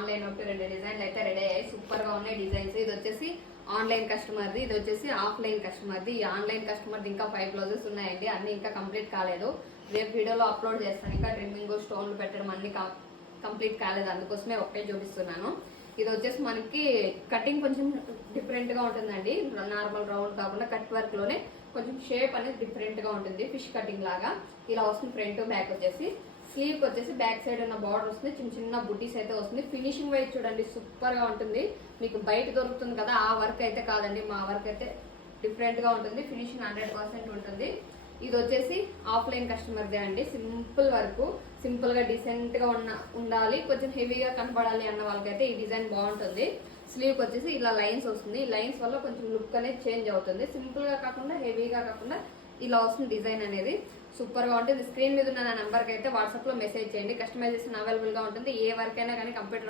Online ఒకటి 2 డిజైన్లు అయితే రెడీ అయ్యాయి. సూపర్ గా ఉన్నాయి డిజైన్స్. ఇది వచ్చేసి ఆన్లైన్ కస్టమర్ది, ఇది వచ్చేసి ఆఫ్లైన్ కస్టమర్ది. ఈ ఆన్లైన్ కస్టమర్ది ఇంకా 5 బ్లౌజెస్ ఉన్నాయండి. అన్ని ఇంకా కంప్లీట్ కాలేదు. రేపు వీడియోలో అప్లోడ్ చేస్తాను. ఇంకా ట్రిమ్మింగ్ స్టోన్లు పెట్టడం అన్ని కంప్లీట్ కాలేదు, అందుకోసమే ఒకటే చూపిస్తున్నాను. ఇది వచ్చేసి మనకి కటింగ్ కొంచెం డిఫరెంట్ గా ఉంటుందండి. నార్మల్ రౌండ్ కాకుండా కట్ వర్క్ లోనే కొంచెం షేప్ అనేది డిఫరెంట్ గా ఉంటుంది. ఫిష్ కటింగ్ లాగా ఇలా వస్తుంది. ఫ్రంట్ బ్యాక్ వచ్చేసి స్లీవ్ వచ్చేసి బ్యాక్ సైడ్ ఉన్న బార్డర్ వస్తుంది. చిన్న చిన్న బుటీస్ అయితే వస్తుంది. ఫినిషింగ్ వైజ్ చూడండి సూపర్ గా ఉంటుంది. మీకు బయట దొరుకుతుంది కదా ఆ వర్క్ అయితే కాదండి, మా వర్క్ అయితే డిఫరెంట్ గా ఉంటుంది. ఫినిషింగ్ 100% ఉంటుంది. ఇది వచ్చేసి ఆఫ్లైన్ కస్టమర్దే అండి. సింపుల్ వర్క్, సింపుల్ గా డీసెంట్ గా ఉండాలి, కొంచెం హెవీగా కనపడాలి అన్న వాళ్ళకైతే ఈ డిజైన్ బాగుంటుంది. స్లీవ్ వచ్చేసి ఇలా లైన్స్ వస్తుంది. ఈ లైన్స్ వల్ల కొంచెం లుక్ అనేది చేంజ్ అవుతుంది. సింపుల్ గా కాకుండా హెవీగా కాకుండా ఇలా వస్తుంది డిజైన్ అనేది. సూపర్ గా ఉంటుంది. స్క్రీన్ మీద ఉన్న నా నెంబర్కి అయితే వాట్సాప్ లో మెసేజ్ చేయండి. కస్టమైజేషన్ అవైలబుల్ గా ఉంటుంది. ఏ వర్క్ అయినా కానీ కంప్యూటర్